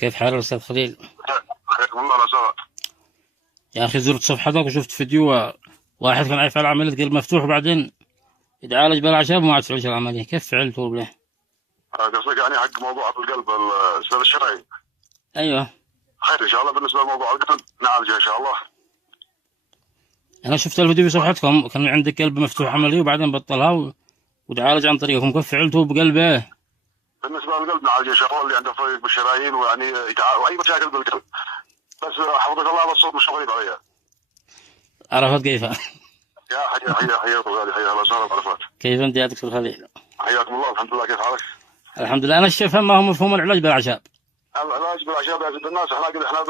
كيف حالك أستاذ خليل؟ حياكم الله لا سهل. يا أخي زرت صفحتك وشفت فيديو واحد كان يفعل عملية قلب مفتوح وبعدين يتعالج بالأعشاب وما عاد فعلش العملية، كيف فعلته بالله؟ قصدك يعني حق موضوع القلب السبب الشرعي. أيوه. خير ان شاء الله. بالنسبه لموضوع القلب نعالجه ان شاء الله. أنا شفت الفيديو في صفحتكم، كان عندك قلب مفتوح عملية وبعدين بطلها وتعالج عن طريقكم، كيف فعلته بقلبه؟ بالنسبه للقلب نعالجه ان شاء الله، اللي عنده فريق بالشرايين ويعني واي مشاكل بالقلب. بس حفظك الله هذا الصوت مش غريب علي. عرفت كيف؟ يا حيا ابو غالي، حيا الله وسهلا عرفات. كيف أنت يا دكتور خليل؟ حياكم الله. الحمد لله. كيف حالك؟ الحمد لله. أنا الشيء أفهم ما هو مفهوم العلاج بالأعشاب. العلاج بالاعشاب يا سيد الناس، احنا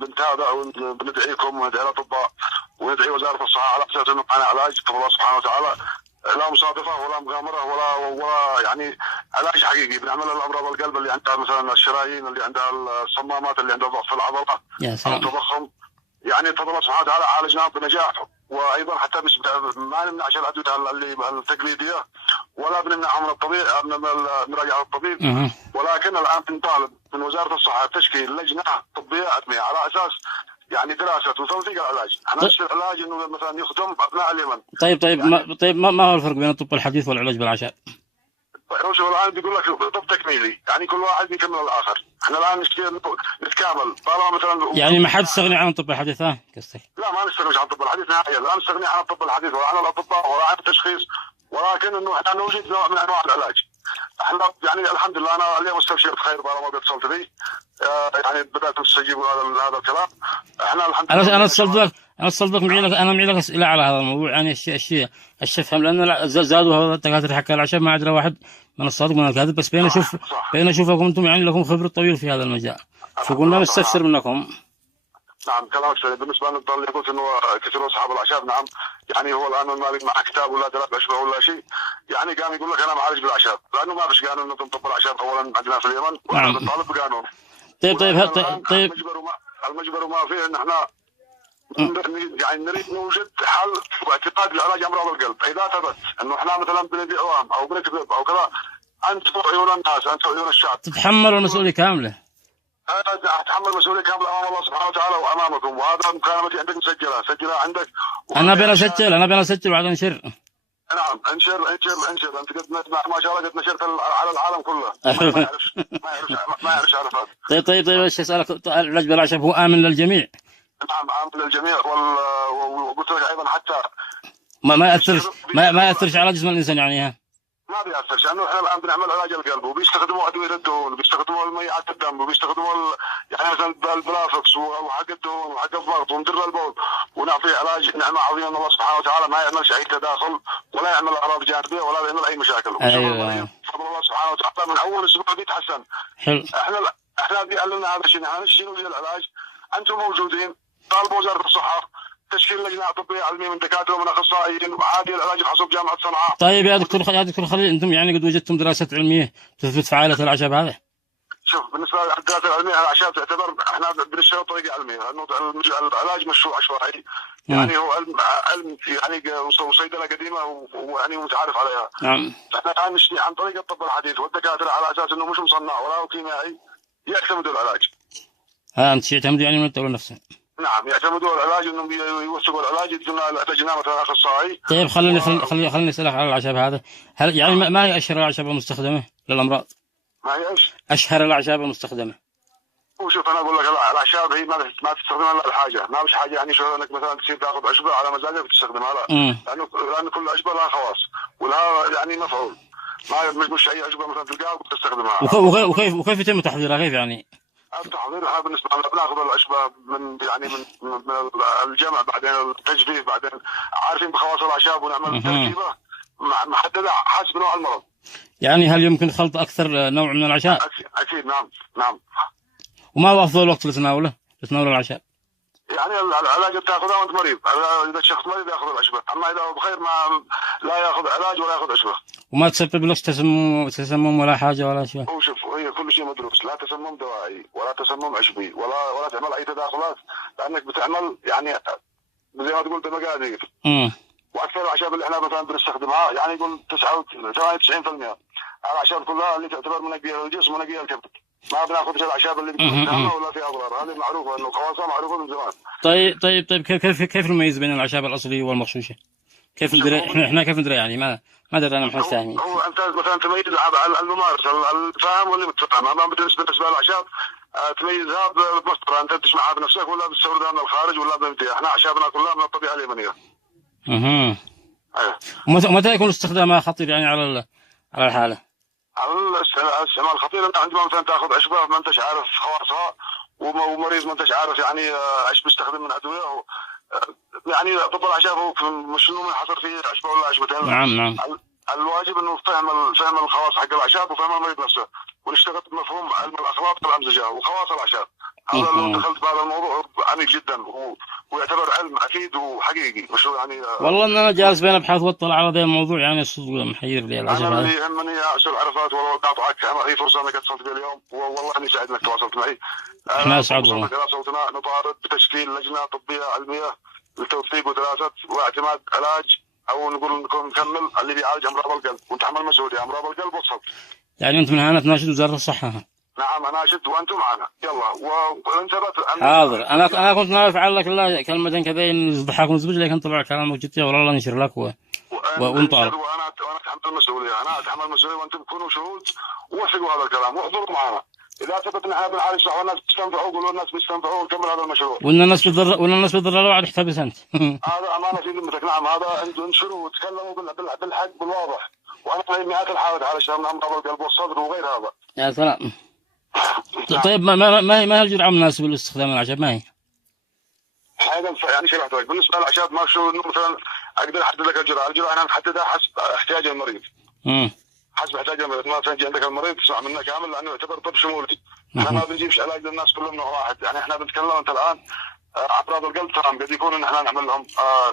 بنتابع وبندعيكم وندعي الاطباء وندعي وزاره الصحه على اساس انه معنا علاج كما الله سبحانه وتعالى، لا مصادفه ولا مغامره ولا يعني علاج حقيقي. بنعمل الامراض القلب اللي عندها مثلا الشرايين، اللي عندها الصمامات، اللي عندها ضعف في العضله يا او سلام. تضخم، يعني بفضل الله سبحانه وتعالى عالجناهم بنجاح. وايضا حتى ما نمنعش الادويه اللي التقليديه ولا بنمنعها من الطبيب، من مراجعه الطبيب. ولكن الان بنطالب من وزاره الصحه تشكيل لجنه طبيه علميه على اساس يعني دراسه وتوثيق العلاج. احنا نفس العلاج انه مثلا يخدم ابناء اليمن. طيب يعني ما هو الفرق بين الطب الحديث والعلاج بالأعشاب؟ شوف الان بيقول لك طب تكميلي، يعني كل واحد بيكمل الاخر. احنا الان نتكامل طالما مثلا يعني ما حد يستغني عن الطب الحديث، ها قصدك؟ لا ما نستغني عن الطب الحديث نهائيا، لا نستغني عن الطب الحديث ولا عن الاطباء ولا عن التشخيص، ولكن انه احنا نوجد نوع من انواع العلاج. احنا يعني الحمد لله انا اليوم استبشرت خير طالما اتصلت بي. يعني بدات تستجيبوا هذا الكلام. احنا الحمد لله. انا اتصلت بك معي لك اسئله على هذا الموضوع، يعني الشيء افهم، لانه زادوا هذا الدكاتره حق الاعشاب ما ادري واحد من الصادق من الكاذب، بس بين اشوفكم انتم يعني لكم خبره طويل في هذا المجال، فقلنا نستفسر منكم. نعم كلامك سليم. بالنسبه للنقطه اللي قلت انه كثير اصحاب الاعشاب، نعم يعني هو الان المالك معه كتاب ولا دراسه اشبه ولا شيء، يعني قام يقول لك انا معالج بالاعشاب، لانه ما فيش قانون نظم طب الاعشاب اولا عندنا في اليمن، نعم. ونطالب بقانون. طيب المجبر وما فيه ان احنا يعني نريد نوجد حل واعتقاد لعلاج امراض القلب. اذا ثبت انه احنا مثلا بندي اوام او بنكذب او كذا، انتم عيون الناس، انتم عيون الشعب، تتحمل المسؤوليه كامله. انا اتحمل مسؤوليه كامله امام الله سبحانه وتعالى وامامكم، وهذا مكالمتي عندك مسجله عندك. انا بين اسجل وبعدين انشر. نعم انشر. انت قد ما شاء الله قد نشرت على العالم كله. ما يعرفش عرفات. طيب ايش اسالك، العلاج بالأعشاب هو امن للجميع؟ نعم امن للجميع، وقلت لك ايضا حتى ما ياثرش على جسم الانسان يعني. ما بيأثرش، لانه احنا الان بنعمل علاج القلب وبيستخدموا ادويه الدهون وبيستخدموا الميعات الدم وبيستخدموا يعني مثلا البلافكس وحق الدهون وحق الضغط ومدر البول، ونعطيه علاج نعمه عظيمه من الله سبحانه وتعالى، ما يعملش اي تداخل ولا يعمل اعراض جانبيه ولا يعمل اي مشاكل. ايوه. بفضل الله سبحانه وتعالى من اول اسبوع بيتحسن. حلو. احنا قال لنا هذا الشيء، احنا نشيل العلاج، انتم موجودين، طالبوا وزاره الصحه تشكيل لجنه طبيه علميه من دكاتره ومن اخصائيين، وعادي العلاج بحسب جامعه صنعاء. طيب يا دكتور خليل، انتم يعني قد وجدتم دراسات علميه تثبت فعاله الاعشاب هذا؟ شوف بالنسبه للدراسات العلميه الاعشاب تعتبر احنا بنشتغل بطريقه علميه، لانه العلاج مشروع عشوائي، يعني هو علم يعني وصيدله قديمه ويعني متعارف عليها. نعم. احنا الان نشتغل عن طريق الطب الحديث والدكاتره على اساس انه مش مصنع ولا هو كيميائي، يعتمدوا العلاج. انت يعتمدوا يعني من الدوله نفسها؟ نعم يعتمدوا العلاج، انهم يوثقوا العلاج، يدون لجنه مثلا اخصائي. طيب خليني اسالك على الاعشاب هذا، هل يعني ما هي اشهر الاعشاب المستخدمه للامراض؟ ما هي ايش؟ اشهر الاعشاب المستخدمه. وشوف انا اقول لك الاعشاب هي ما تستخدمها الا الحاجه، ما مش حاجه يعني شو انك مثلا تصير تاخذ عشبه على مزاجك وتستخدمها، لا. لانه كل عشبه لها خواص ولها يعني مفعول، ما مش اي عشبه مثلا تلقاها وتستخدمها. وكيف يتم تحضيرها؟ كيف يعني؟ التحضير احنا بالنسبه لنا بناخذ العشبه من يعني من الجمع، بعدين التجفيف، بعدين عارفين بخواص الاعشاب ونعمل تركيبه محدده حسب نوع المرض. يعني هل يمكن خلط اكثر نوع من الاعشاب؟ اكيد نعم. وما هو افضل وقت لتناول الاعشاب؟ يعني العلاج بتاخذه وانت مريض، اذا الشخص مريض ياخذ العشبه، اما اذا هو بخير ما لا ياخذ علاج ولا ياخذ عشبه. وما تسبب لك تسمم ولا حاجه ولا شيء؟ هو شوف هي كل شيء مدروس، لا تسمم دوائي ولا تسمم عشبي ولا تعمل اي تداخلات، لانك بتعمل يعني زي ما تقول بمقادير. واكثر الاعشاب اللي احنا مثلا بنستخدمها يعني يقول 99% الاعشاب كلها اللي تعتبر منقيه للجسم ومنقيه للكبد. ما بناخذ الاعشاب اللي بتتهمها ولا في اضرار، هذه معروفه انه خواصها معروفه من زمان. طيب كيف نميز بين الاعشاب الاصليه والمغشوشه؟ كيف ندري احنا كيف ندري يعني ما درينا نحن فاهمين. هو انت مثلا تميز الممارس الفاهم واللي متفهم، اما بالنسبه للاعشاب تميزها بمصدرها، انت تجمعها بنفسك ولا بتستوردها من الخارج ولا بنبيعها. احنا اعشابنا كلها من الطبيعه اليمنيه. ايوه. ومتى يكون استخدامها خطير يعني على الحاله؟ الاستعمال الخطير انت عندما مثلا تاخذ عشبه ما انتش عارف خواصها، ومريض ما انتش عارف يعني ايش بيستخدم من ادويه، يعني طب الاعشاب هو مش انه منحصر فيه عشبه ولا عشبتين. نعم. الواجب انه فهم الخواص حق الاعشاب وفهم المريض نفسه، ونشتغل بمفهوم علم الاخلاق والامزجه وخواص الاعشاب. هذا لو دخلت بهذا الموضوع عميق جدا ويعتبر علم اكيد وحقيقي، مش يعني والله ان انا جالس بين ابحاث واطلع على ذا الموضوع، يعني الصدق محير لي العشب انا هذا. اللي يهمني يا استاذ عرفات، والله قاطعك، انا هي فرصه انك اتصلت بي اليوم، والله اني سعيد انك تواصلت معي. احنا اسعد والله. صوتنا نطالب بتشكيل لجنه طبيه علميه للتوثيق ودراسه واعتماد علاج، او نقول نكمل اللي بيعالج امراض القلب ونتحمل مسؤوليه امراض القلب والصدر. يعني انت من هنا تناشد وزاره الصحه؟ نعم اناشد وانتم معنا، يلا وان ثبت. حاضر. انا كنت ناوي افعل لك الله كلمتين كذا يضحك ونزبج، لكن طلع كلامك جدي والله ننشر لك ونطالب. وانا اتحمل المسؤوليه، انا اتحمل المسؤوليه وانتم تكونوا شهود ووثقوا هذا الكلام واحضروا معنا. اذا ثبت ان احنا بنعالج صح والناس بيستنفعوا، قولوا الناس بيستنفعوا ونكمل هذا المشروع. وان الناس بتضرروا وعد احتبس انت. هذا امانه في ذمتك. نعم هذا انتم انشروا وتكلموا بالحق بالواضح، وانا مئات الحالات على شباب من امراض القلب والصدر وغير هذا. يا سلام. طيب ما هي الجرعه المناسبه لاستخدام الاعشاب؟ ما هي؟ هذا يعني شرحت لك بالنسبه للاعشاب، ما شو انه مثلا اقدر احدد لك الجرعه احنا نحددها حسب احتياج المريض. حسب احتياج المريض، ما تجي عندك المريض تسمع منه كامل لانه يعتبر طب شمولي. احنا ما بنجيبش علاج للناس كلهم نوع واحد، يعني احنا بنتكلم انت الان امراض القلب تمام قد يكون ان احنا نعمل لهم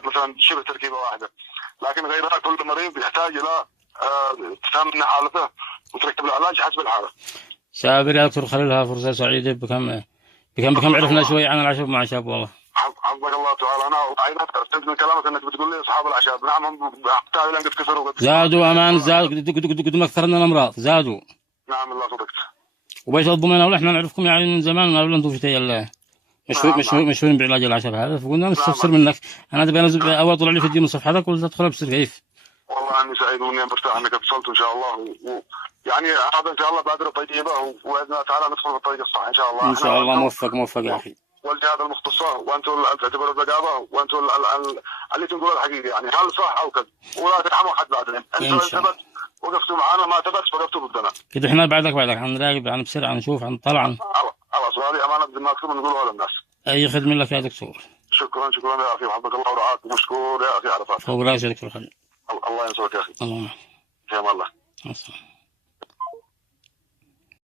مثلا شبه تركيبه واحده، لكن غيرها كل مريض يحتاج الى تفهم من حالته وتركب له علاج حسب الحاله. سابر يا دكتور خليل، لها فرصه سعيده. بكم عرفنا شوي عن العشب مع عشاب والله. حفظك الله تعالى. انا وعينات استفدت من كلامك انك بتقول لي اصحاب الاعشاب، نعم هم تقريبا قد كثروا زادوا امان، قد ما اكثرنا الامراض زادوا. نعم الله صدقت. وبيت الضمانه ولا احنا نعرفكم يعني من زمان قبل انتم في تي مشهورين بعلاج الاعشاب هذا، فقلنا نستفسر منك. انا تبي اول طلع لي فيديو من صفحتك قلت ادخل ابصر كيف. والله اني سعيد واني مرتاح انك اتصلت ان شاء الله، يعني هذا ان شاء الله بادره طيبه، وباذن الله تعالى ندخل في الطريق الصح ان شاء الله. ان شاء الله موفق يا اخي. والجهات المختصه وانتم تعتبروا الرقابه وانتم اللي تنقلوا الحقيقه، يعني هل صح او كذب، ولا ترحموا حد بعدين. انتم ثبت وقفتوا معنا، ما ثبت وقفتوا ضدنا. كده احنا بعدك حنراقب، حنبصر، حنشوف، حنطلع. خلاص هذه امانه بذمتكم نقولها للناس. اي خدمه لك يا دكتور. شكرا يا اخي، حفظك الله ورعاك، ومشكور يا اخي عرفات. فوق راسي يا دكتور خليل. الله ينصرك يا اخي. الله. في امان الله.